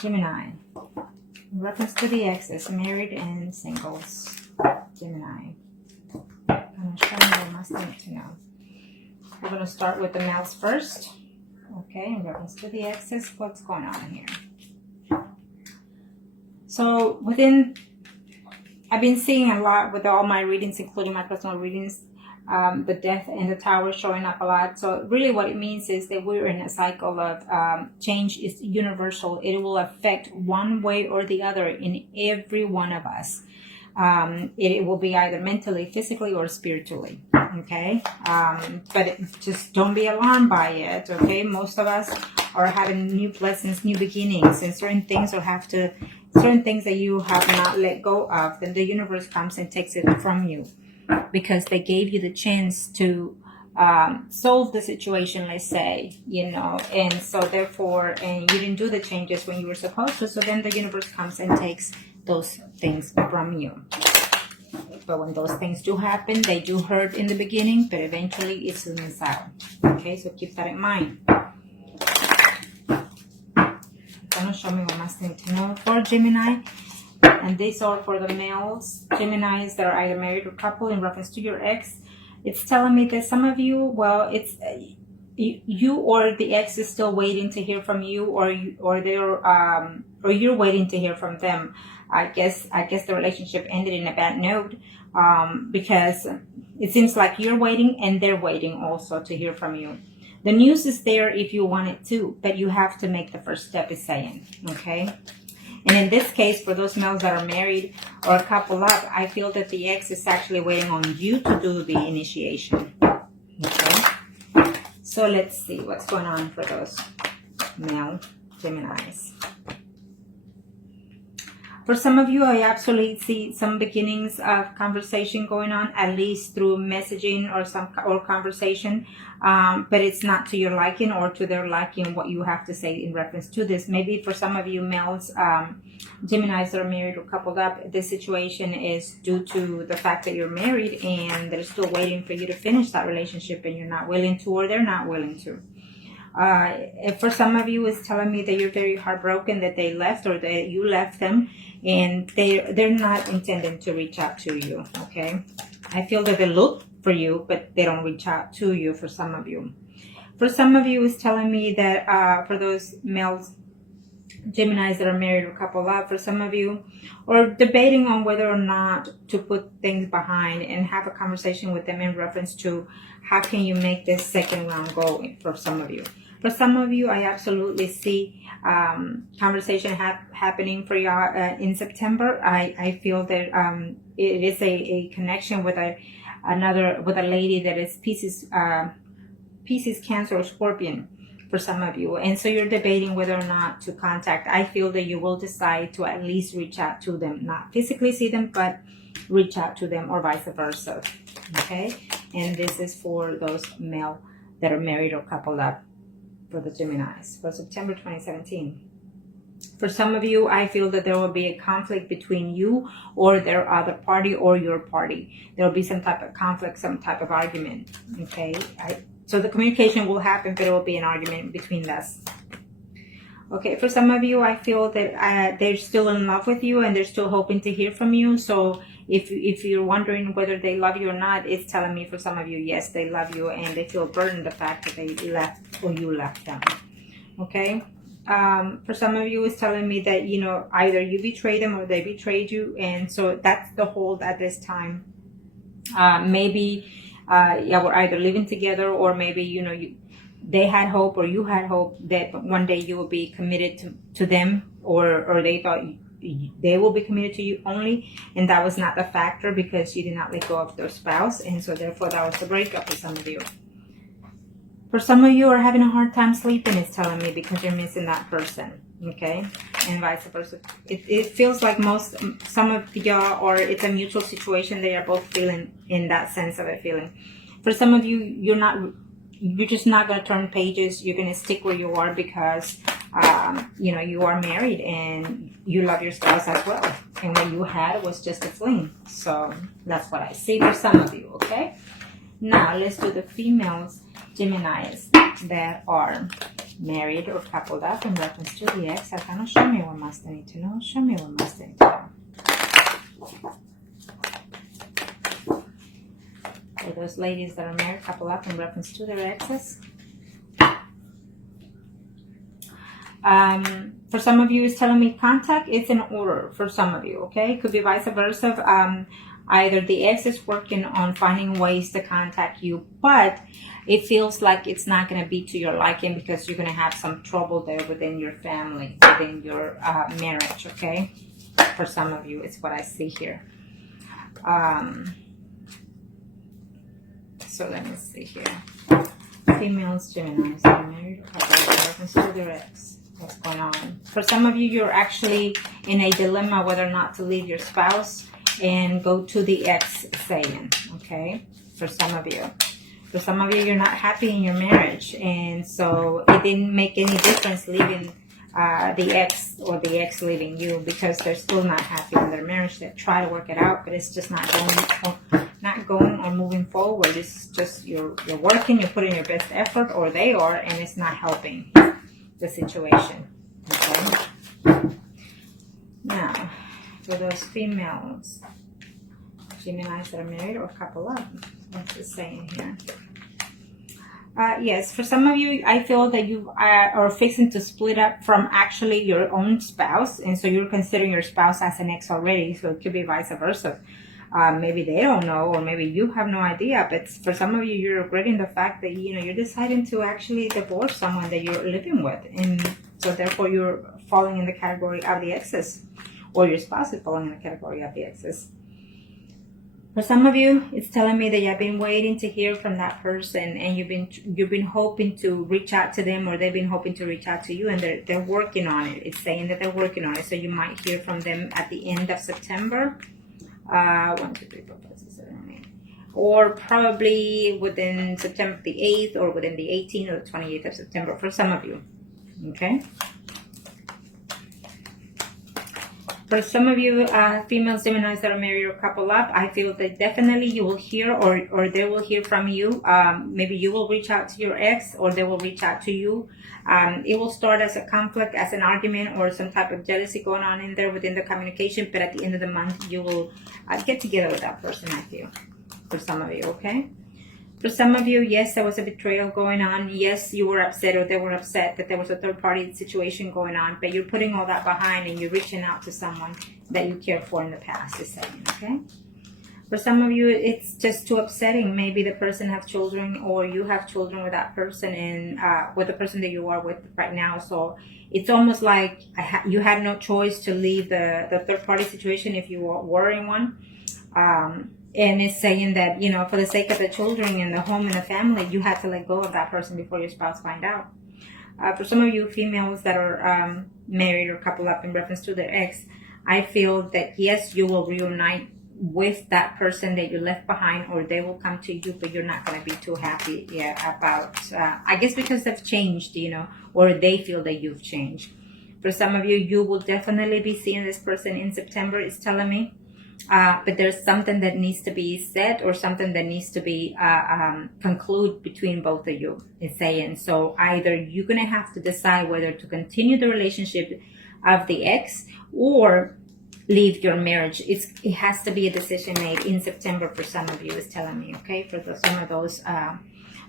Gemini. In reference to the exes, married and singles. Gemini. I'm show me what must need to know. We're going to start with the males first. Okay, in reference to the exes, what's going on here? So I've been seeing a lot with all my readings, including my personal readings, the death and the tower showing up a lot. So really what it means is that we're in a cycle of change is universal. It will affect one way or the other in every one of us. It will be either mentally, physically, or spiritually. Okay, but just don't be alarmed by it. Okay, most of us are having new blessings, new beginnings, and certain things that you have not let go of, then the universe comes and takes it from you because they gave you the chance to solve the situation, let's say, and so therefore, and you didn't do the changes when you were supposed to, so then the universe comes and takes those things from you. But when those things do happen, they do hurt in the beginning, but eventually it smooths out. Okay, so keep that in mind. Gonna show me what must need to know for Gemini, and these are for the males, Geminis that are either married or couple in reference to your ex. It's telling me that some of you, well, it's you or the ex is still waiting to hear from you, or you're waiting to hear from them. I guess the relationship ended in a bad note because it seems like you're waiting and they're waiting also to hear from you. The news is there if you want it to, but you have to make the first step, is saying, okay? And in this case, for those males that are married or a couple up, I feel that the ex is actually waiting on you to do the initiation, okay? So let's see what's going on for those male Geminis. For some of you, I absolutely see some beginnings of conversation going on, at least through messaging or conversation, but it's not to your liking or to their liking what you have to say in reference to this. Maybe for some of you males, Geminis that are married or coupled up, this situation is due to the fact that you're married and they're still waiting for you to finish that relationship and you're not willing to, or they're not willing to. For some of you, it's telling me that you're very heartbroken that they left or that you left them, and they're not intending to reach out to you. Okay, I feel that they look for you, but they don't reach out to you. For some of you, it's telling me that for those males Geminis that are married or couple up, for some of you, or debating on whether or not to put things behind and have a conversation with them in reference to how can you make this second round go for some of you. For some of you, I absolutely see conversation happening for y'all in September. I feel that it is a connection with a lady that is Pisces, Cancer, or Scorpion for some of you, and so you're debating whether or not to contact. I feel that you will decide to at least reach out to them, not physically see them, but reach out to them, or vice versa. Okay, and this is for those male that are married or coupled up for the Geminis for September 2017. For some of you, I feel that there will be a conflict between you or their other party or your party. There will be some type of conflict, some type of argument. Okay, so the communication will happen, but it will be an argument between us. Okay, for some of you, I feel that they're still in love with you and they're still hoping to hear from you. So if you're wondering whether they love you or not, it's telling me for some of you, yes, they love you and they feel burdened the fact that they left or you left them. Okay, for some of you, it's telling me that, either you betrayed them or they betrayed you. And so that's the hold at this time. Maybe we're either living together, or maybe, they had hope or you had hope that one day you will be committed to them, or they thought they will be committed to you only, and that was not the factor because you did not let go of their spouse, and so therefore that was the breakup for some of you. For some of you are having a hard time sleeping, it's telling me, because you're missing that person. Okay, and vice versa. It feels like some of y'all, or it's a mutual situation, they are both feeling in that sense of a feeling. For some of you, you're just not going to turn pages. You're going to stick where you are because you are married and you love your spouse as well, and what you had was just a fling. So that's what I see for some of you. Okay, now let's do the females Geminis that are married or coupled up in reference to the ex. Arcana, show me what must I need to know. Show me what must I need to know. For those ladies that are married, coupled up in reference to their exes. For some of you, it's telling me contact is in order for some of you, okay? Could be vice versa. Either the ex is working on finding ways to contact you, but it feels like it's not going to be to your liking because you're going to have some trouble there within your family, within your marriage, okay? For some of you, it's what I see here. So let me see here. Females, Geminis, are married or coupled in reference to their ex. What's going on? For some of you, you're actually in a dilemma whether or not to leave your spouse and go to the ex saying, okay? For some of you. For some of you, you're not happy in your marriage. And so it didn't make any difference leaving the ex or the ex leaving you because they're still not happy in their marriage. They try to work it out, but it's just not going or moving forward. It's just you're working, you're putting your best effort, or they are, and it's not helping the situation. Okay. Now, for those females, Geminis that are married or couple up, what's it saying here? Yes, for some of you, I feel that you are fixing to split up from actually your own spouse, and so you're considering your spouse as an ex already. So it could be vice versa. Maybe they don't know, or maybe you have no idea. But for some of you, you're regretting the fact that you're deciding to actually divorce someone that you're living with, and so therefore you're falling in the category of the exes, or your spouse is falling in the category of the exes. For some of you, it's telling me that you've been waiting to hear from that person, and you've been hoping to reach out to them, or they've been hoping to reach out to you, and they're working on it. It's saying that they're working on it, so you might hear from them at the end of September. 1, 2, 3, 4, 5, 6, 7, 8. Or probably within September the 8th, or within the 18th or the 28th of September for some of you. Okay? For some of you females, Geminis that are married or couple up, I feel that definitely you will hear or they will hear from you. Maybe you will reach out to your ex, or they will reach out to you. It will start as a conflict, as an argument, or some type of jealousy going on in there within the communication. But at the end of the month, you will get together with that person, I feel, for some of you, okay? For some of you, yes, there was a betrayal going on. Yes, you were upset, or they were upset that there was a third-party situation going on. But you're putting all that behind, and you're reaching out to someone that you cared for in the past, is saying, okay? For some of you, it's just too upsetting. Maybe the person has children, or you have children with that person, and with the person that you are with right now. So it's almost like you had no choice to leave the third-party situation if you were in one. And it's saying that, for the sake of the children and the home and the family, you had to let go of that person before your spouse find out. For some of you females that are married or coupled up in reference to their ex, I feel that, yes, you will reunite with that person that you left behind, or they will come to you, but you're not going to be too happy about, I guess because they've changed, or they feel that you've changed. For some of you, you will definitely be seeing this person in September, it's telling me. But there's something that needs to be said, or something that needs to be conclude between both of you, it's saying. So either you're going to have to decide whether to continue the relationship of the ex or leave your marriage. It has to be a decision made in September for some of you, it's telling me, okay? For some of those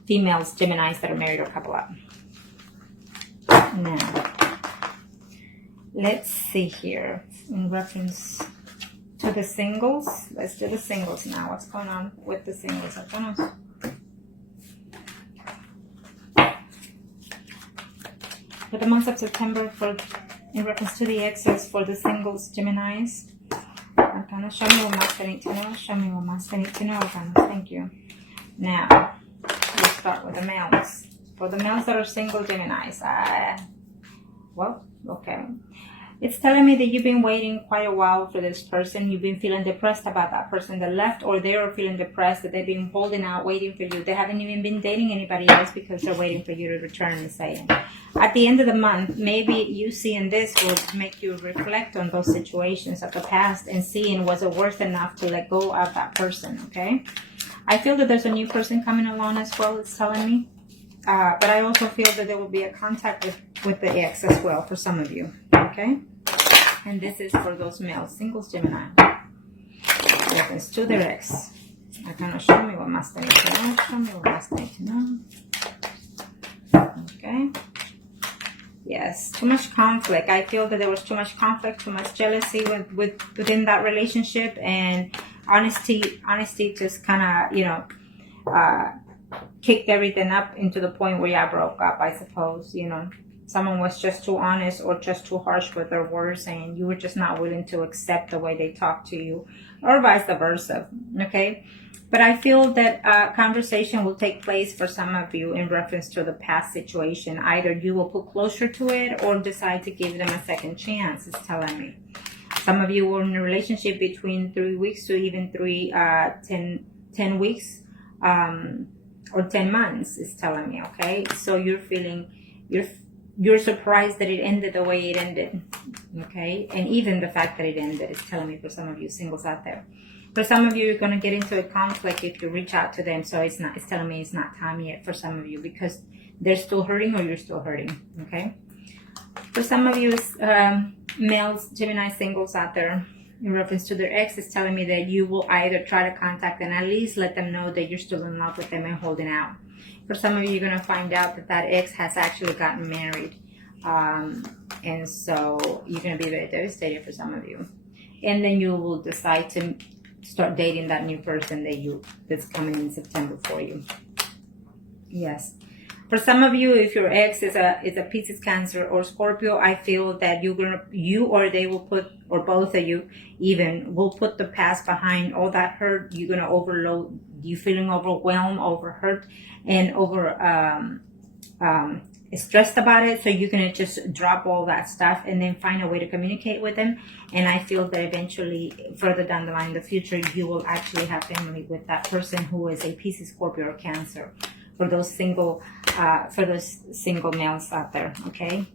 females, Geminis that are married or couple up. Now, let's see here in reference to the singles. Let's do the singles now. What's going on with the singles? For the month of September, in reference to the exes, for the singles, Geminis, Arcana, show me what must I need to know. Show me what must I need to know, Arcana. Thank you. Now, we'll start with the males. For the males that are single, Geminis, well, okay. It's telling me that you've been waiting quite a while for this person. You've been feeling depressed about that person that left, or they are feeling depressed that they've been holding out, waiting for you. They haven't even been dating anybody else because they're waiting for you to return and say it. At the end of the month, maybe you seeing this will make you reflect on those situations of the past and seeing was it worth enough to let go of that person, okay? I feel that there's a new person coming along as well, it's telling me. But I also feel that there will be a contact with the ex as well for some of you. Okay? And this is for those male singles, Gemini. Reference to their ex. Are gonna show me what must I need to know. Show me what must I need to know. Okay. Yes, too much conflict. I feel that there was too much conflict, too much jealousy within that relationship, and honesty just kind of, you know, kicked everything up into the point where y'all broke up, I suppose. You know, someone was just too honest or just too harsh with their words, and you were just not willing to accept the way they talk to you, or vice versa. Okay. But I feel that conversation will take place for some of you in reference to the past situation. Either you will put closure to it or decide to give them a second chance, it's telling me. Some of you were in a relationship between 3 weeks to even 10 weeks or 10 months, it's telling me, okay? So you're feeling, you're surprised that it ended the way it ended, okay? And even the fact that it ended is telling me for some of you singles out there. For some of you, you're going to get into a conflict if you reach out to them. So it's telling me it's not time yet for some of you because they're still hurting or you're still hurting. Okay. For some of you, males, Gemini singles out there, in reference to their ex, is telling me that you will either try to contact them, at least let them know that you're still in love with them and holding out. For some of you, you're going to find out that ex has actually gotten married. And so you're going to be very devastated for some of you. And then you will decide to start dating that new person that's coming in September for you. Yes. For some of you, if your ex is a Pisces, Cancer, or Scorpio, I feel that you or they will put, or both of you even, will put the past behind. All that hurt, you're gonna overload. You feeling overwhelmed, overhurt, and stressed about it, so you're gonna just drop all that stuff and then find a way to communicate with them. And I feel that eventually, further down the line in the future, you will actually have family with that person who is a Pisces, Scorpio, or Cancer. For those single males out there, okay.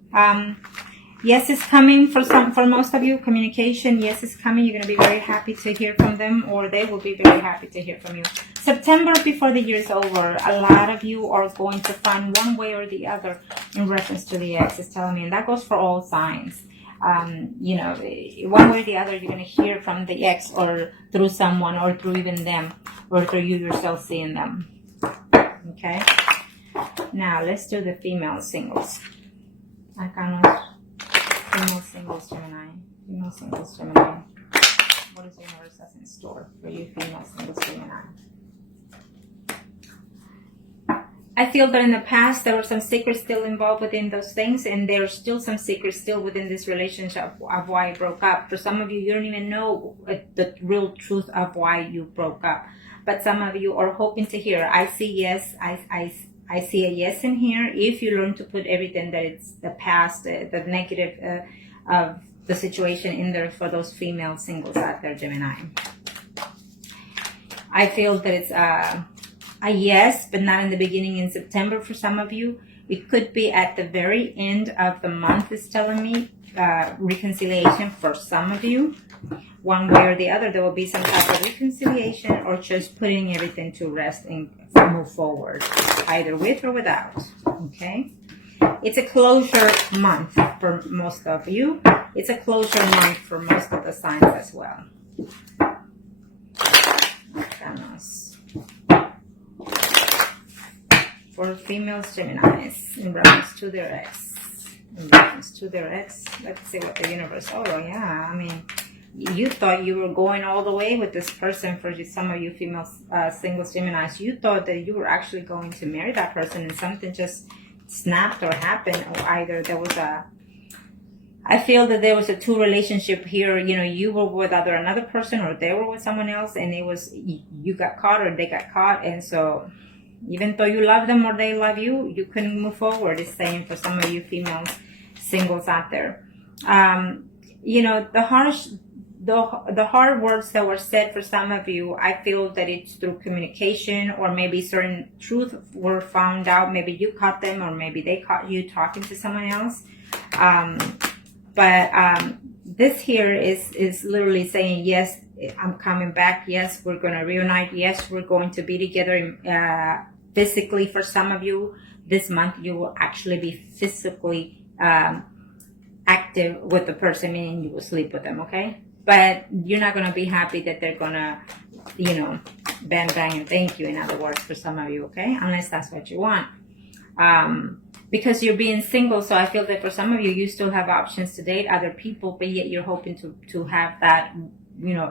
Yes, it's coming for most of you. Communication, yes, it's coming. You're going to be very happy to hear from them, or they will be very happy to hear from you. September, before the year is over, a lot of you are going to find one way or the other in reference to the ex, it's telling me, and that goes for all signs. You know, one way or the other, you're going to hear from the ex, or through someone, or through even them, or through you yourself seeing them. Okay. Now let's do the female singles. Arcanos. Female singles, Gemini. Female singles, Gemini. What is the universe has in store for you, female singles, Gemini? I feel that in the past there were some secrets still involved within those things, and there's still some secrets still within this relationship of why it broke up. For some of you, you don't even know the real truth of why you broke up. But some of you are hoping to hear. I see yes. I see a yes in here. If you learn to put everything that it's the past, the negative of the situation in there for those female singles out there, Gemini. I feel that it's a yes, but not in the beginning in September for some of you. It could be at the very end of the month, it's telling me. Reconciliation for some of you. One way or the other, there will be some type of reconciliation, or just putting everything to rest and move forward, either with or without. Okay, it's a closure month for most of you. It's a closure month for most of the signs as well. For females, Geminis, in reference to their ex. In reference to their ex, let's see what the universe. Oh yeah, I mean, you thought you were going all the way with this person. For some of you female singles, Geminis, you thought that you were actually going to marry that person, and something just snapped or happened, or either there was I feel that there was a two relationship here. You know, you were with either another person or they were with someone else, and it was, you got caught or they got caught, and so even though you love them or they love you, you couldn't move forward. It's saying for some of you females singles out there. You know, the hard words that were said for some of you, I feel that it's through communication, or maybe certain truth were found out. Maybe you caught them, or maybe they caught you talking to someone else. But this here is literally saying, yes, I'm coming back. Yes, we're going to reunite. Yes, we're going to be together physically for some of you. this month you will actually be physically active with the person, meaning you will sleep with them, okay? But you're not going to be happy that they're going to, bang, bang, and thank you, in other words, for some of you, okay? Unless that's what you want. Because you're being single, so I feel that for some of you, you still have options to date other people, but yet you're hoping to have that,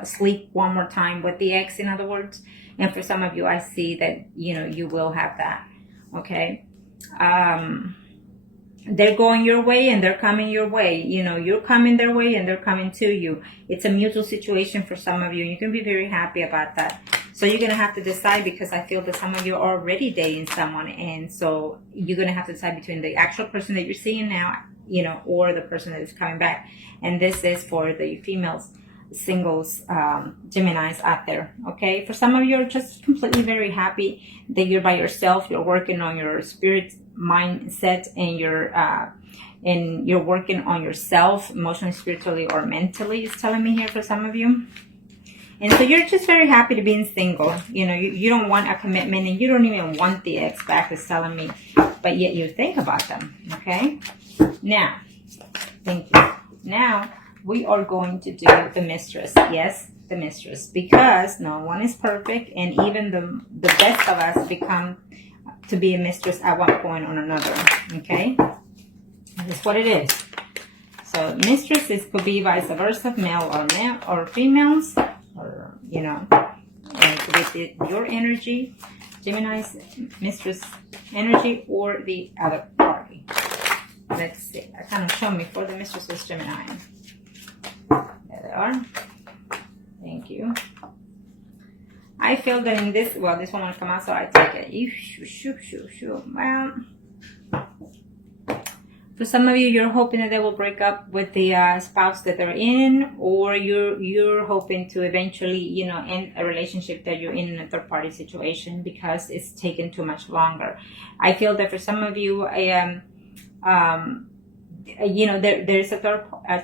sleep one more time with the ex, in other words. And for some of you, I see that, you will have that, okay? They're going your way and they're coming your way. You're coming their way and they're coming to you. It's a mutual situation for some of you. You can be very happy about that. So you're going to have to decide, because I feel that some of you are already dating someone. And so you're going to have to decide between the actual person that you're seeing now, or the person that is coming back. And this is for the females, singles, Geminis out there, okay? For some of you are just completely very happy that you're by yourself. You're working on your spirit mindset, and you're working on yourself emotionally, spiritually, or mentally, is telling me here for some of you. And so you're just very happy to be single. You don't want a commitment, and you don't even want the ex back, is telling me, but yet you think about them, okay? Now, thank you. Now we are going to do the mistress. Yes, the mistress, because no one is perfect, and even the best of us become to be a mistress at one point or another, okay? That's what it is. So mistresses could be vice versa, male or females, or and it could be your energy, Gemini's mistress energy, or the other party. Let's see. Kind of show me for the mistresses, Gemini. There they are. Thank you. I feel that in this, this one won't come out, so I take it. Well, for some of you, you're hoping that they will break up with the spouse that they're in, or you're hoping to eventually, end a relationship that you're in a third-party situation because it's taken too much longer. I feel that for some of you, there's a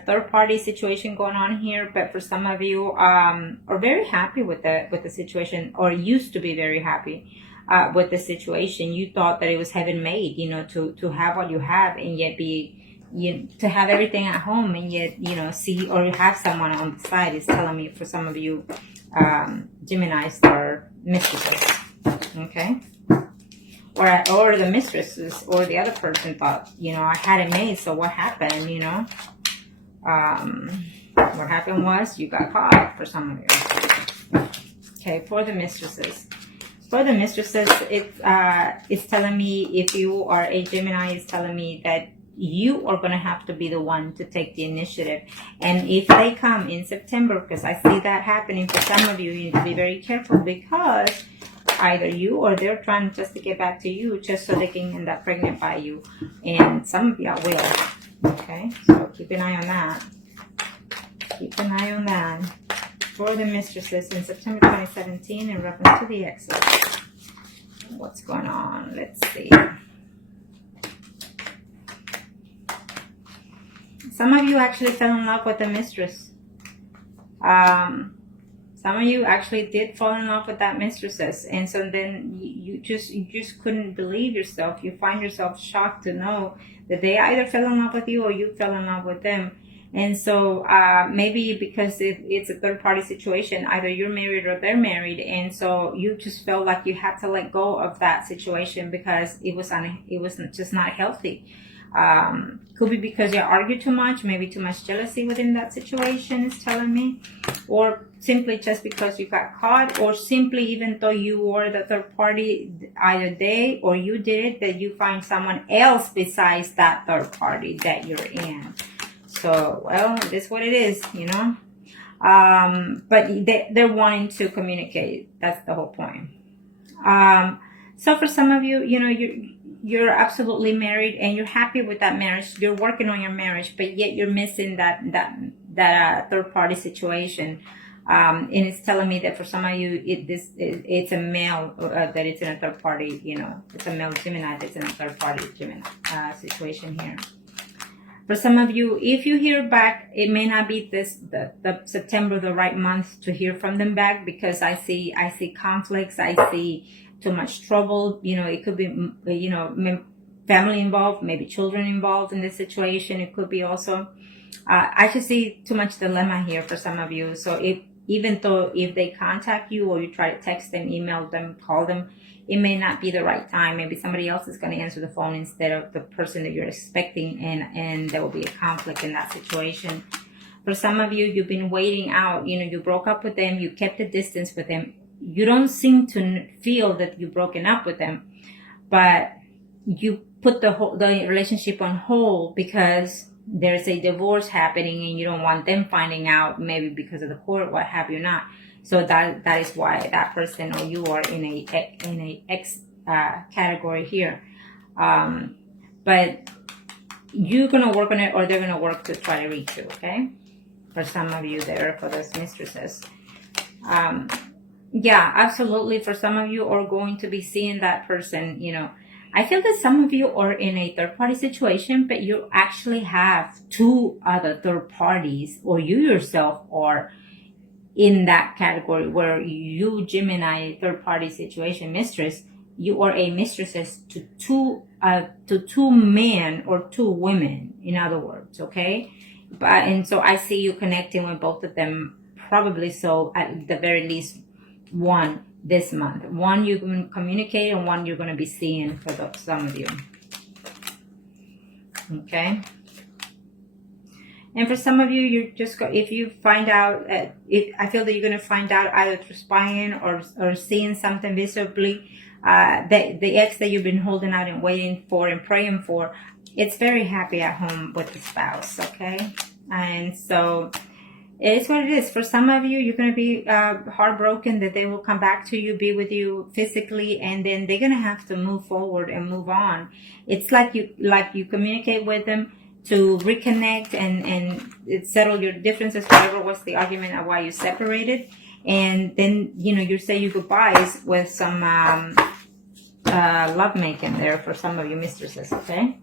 third party situation going on here, but for some of you are very happy with the situation, or used to be very happy with the situation. You thought that it was heaven made, to have what you have, and yet to have everything at home, and yet see or have someone on the side, is telling me for some of you Geminis are mistresses, okay? Or the mistresses, or the other person thought, I had it made, so what happened, what happened was you got caught, for some of you. Okay, for the mistresses. For the mistresses, it's telling me, if you are a Gemini, it's telling me that you are going to have to be the one to take the initiative. And if they come in September, because I see that happening for some of you, you need to be very careful, because either you or they're trying just to get back to you just so they can end up pregnant by you. And some of y'all will. Okay, so keep an eye on that. Keep an eye on that. For the mistresses in September 2017 in reference to the exes. What's going on? Let's see. Some of you actually fell in love with the mistress. Some of you actually did fall in love with that mistresses, and so then you just couldn't believe yourself. You find yourself shocked to know that they either fell in love with you or you fell in love with them. And so maybe because it's a third party situation, either you're married or they're married, and so you just felt like you had to let go of that situation because it was just not healthy. Could be because you argued too much, maybe too much jealousy within that situation, is telling me, or simply just because you got caught, or simply even though you were the third party, either they or you did it, that you find someone else besides that third party that you're in. So, well, this is what it is, but they're wanting to communicate. That's the whole point. So for some of you, you're absolutely married and you're happy with that marriage. You're working on your marriage, but yet you're missing that third party situation. And it's telling me that for some of you, it's a male that it's in a third party. It's a male Gemini that's in a third party Gemini situation here. For some of you, if you hear back, it may not be the September the right month to hear from them back, because I see conflicts. I see too much trouble. It could be, family involved, maybe children involved in this situation. It could be also. I just see too much dilemma here for some of you. So even though if they contact you or you try to text them, email them, call them, it may not be the right time. Maybe somebody else is going to answer the phone instead of the person that you're expecting, and there will be a conflict in that situation. For some of you, you've been waiting out. You broke up with them, you kept a distance with them. You don't seem to feel that you've broken up with them, but you put the relationship on hold because there's a divorce happening and you don't want them finding out, maybe because of the court, what have you not. So that is why that person or you are in a X category here. But you're gonna work on it, or they're gonna work to try to reach you. Okay, for some of you there, for those mistresses. Yeah, absolutely. For some of you are going to be seeing that person. I feel that some of you are in a third-party situation, but you actually have two other third parties, or you yourself are in that category where you, Gemini, third-party situation mistress, you are a mistress to two men or two women, in other words, okay? And so I see you connecting with both of them, probably so at the very least one this month. One you can communicate, and one you're going to be seeing for some of you. Okay. And for some of you, you just go, if you find out, I feel that you're going to find out either through spying or seeing something visibly, the ex that you've been holding out and waiting for and praying for, it's very happy at home with the spouse. Okay. And so it's what it is. For some of you, you're going to be heartbroken that they will come back to you, be with you physically, and then they're going to have to move forward and move on. It's like you communicate with them to reconnect and settle your differences, whatever was the argument of why you separated. And then, you say your goodbyes with some love making there for some of you mistresses, okay?